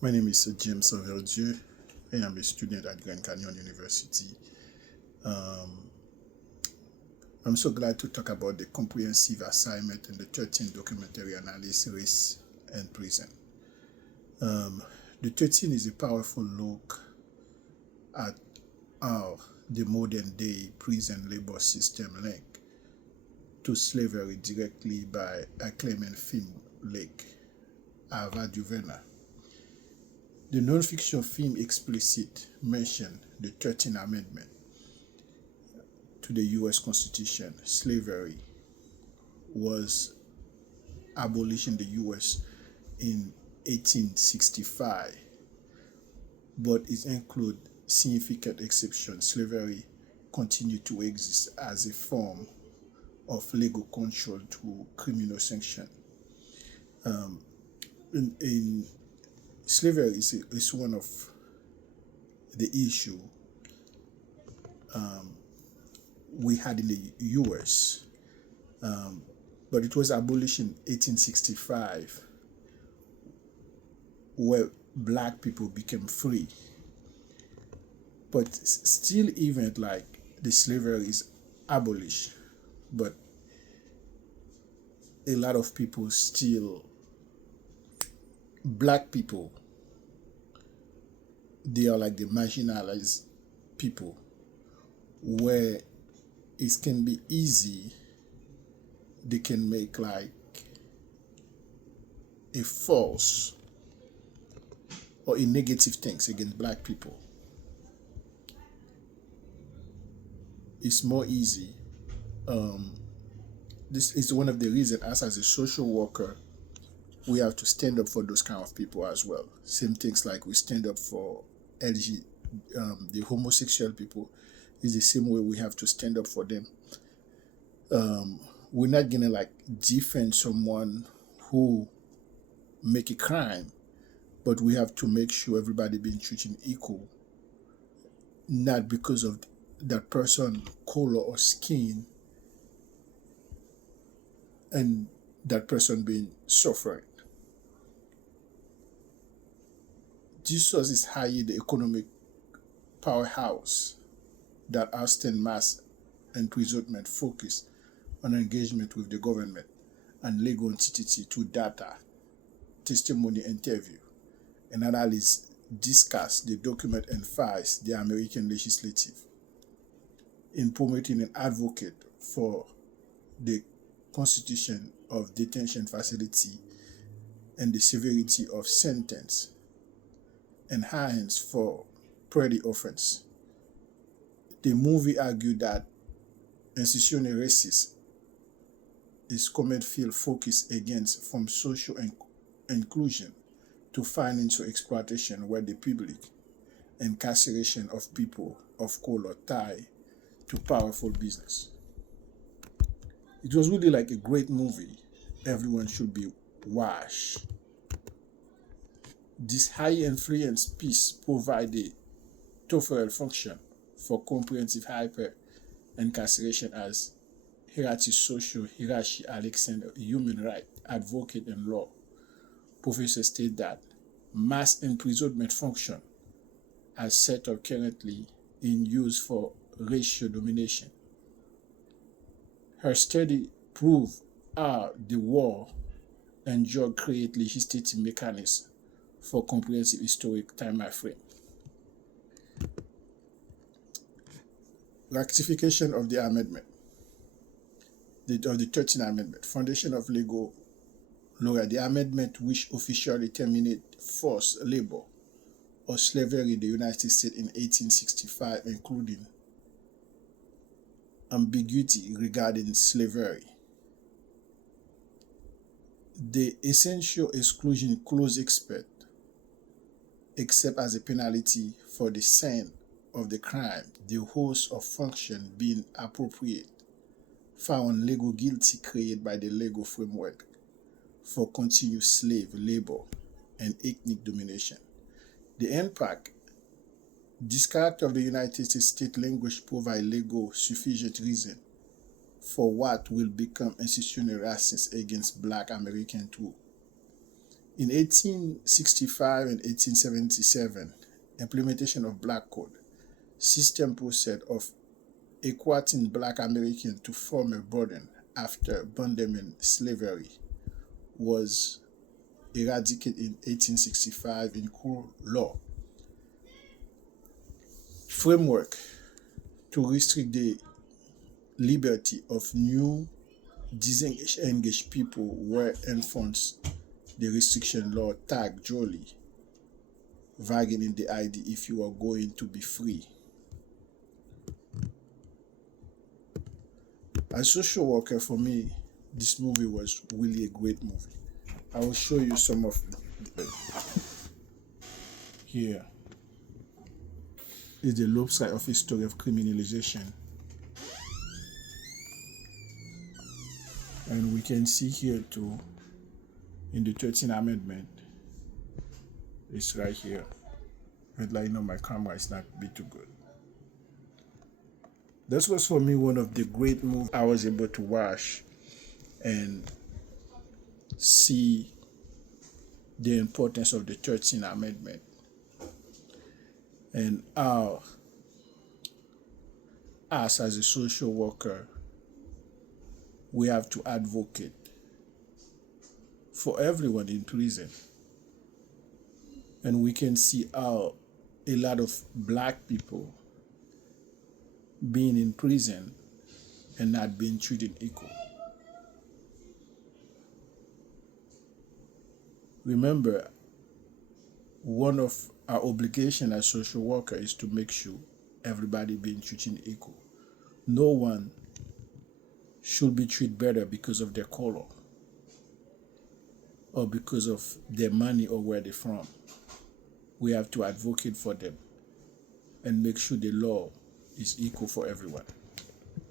My name is James Sauverdieu, and I'm a student at Grand Canyon University. Um, I'm so glad to talk about the comprehensive assignment and the 13 documentary analysis race and prison. Um, the 13 is a powerful look at how the modern day prison labor system linked to slavery directly by acclaimed film Lake Ava DuVernay. The non-fiction film explicit mentioned the 13th Amendment to the US Constitution. Slavery was abolished in the US in 1865, but it includes significant exceptions. Slavery continued to exist as a form of legal control to criminal sanction. Um, in Slavery is one of the issue um, we had in the US, um, but it was abolished in 1865, where black people became free. But still, even like the slavery is abolished, but a lot of people still, black people, they are like the marginalized people, where it can be easy, they can make like a false or a negative things against black people. It's more easy. Um, this is one of the reasons, as a social worker, we have to stand up for those kind of people as well. Same things like we stand up for LG, the homosexual people, is the same way we have to stand up for them. We're not gonna like defend someone who make a crime, but we have to make sure everybody being treated equal, not because of that person color or skin and that person being suffering. Jesus is highly the economic powerhouse that Austin mass imprisonment focus on engagement with the government and legal entity to data, testimony, interview, and analyze, discuss the document and files the American legislative in promoting an advocate for the constitution of detention facility and the severity of sentence and hence for petty offense. The movie argued that institutional racism is common field focus against from social inclusion to financial exploitation where the public incarceration of people of color tie to powerful business. It was really like a great movie. Everyone should be watched. This high influence piece provided TOEFL function for comprehensive hyper incarceration as Hirati Social Hirashi Alexander, a human rights advocate and law professor, stated that mass imprisonment function as set up currently in use for racial domination. Her study proved how the war and drug create legislative mechanisms for comprehensive historic time frame. Ratification of the amendment, of the 13th Amendment, Foundation of Legal Law, the amendment which officially terminated forced labor or slavery in the United States in 1865, including ambiguity regarding slavery. The essential exclusion clause except as a penalty for the sin of the crime, the host of function being appropriate, found legal guilty created by the legal framework for continued slave labor and ethnic domination. The impact, this character of the United States state language provide legal sufficient reason for what will become institutional racism against black American too. In 1865 and 1877, implementation of Black Code, system process of equating Black Americans to form a burden after abandonment slavery was eradicated in 1865 in Court Law. Framework to restrict the liberty of new disengaged people were enforced. The restriction law tagged Jolie, vaguing in the idea if you are going to be free. As a social worker, for me, this movie was really a great movie. I will show you some of it. Here is the lobe side of history of criminalization. And we can see here too, in the 13th Amendment, it's right here. But like, my camera is not be too good. This was for me one of the great movies I was able to watch and see the importance of the 13th Amendment and how us as a social worker, we have to advocate for everyone in prison. And we can see how a lot of Black people being in prison and not being treated equal. Remember, one of our obligations as social workers is to make sure everybody being treated equal. No one should be treated better because of their color or because of their money or where they're from. We have to advocate for them and make sure the law is equal for everyone.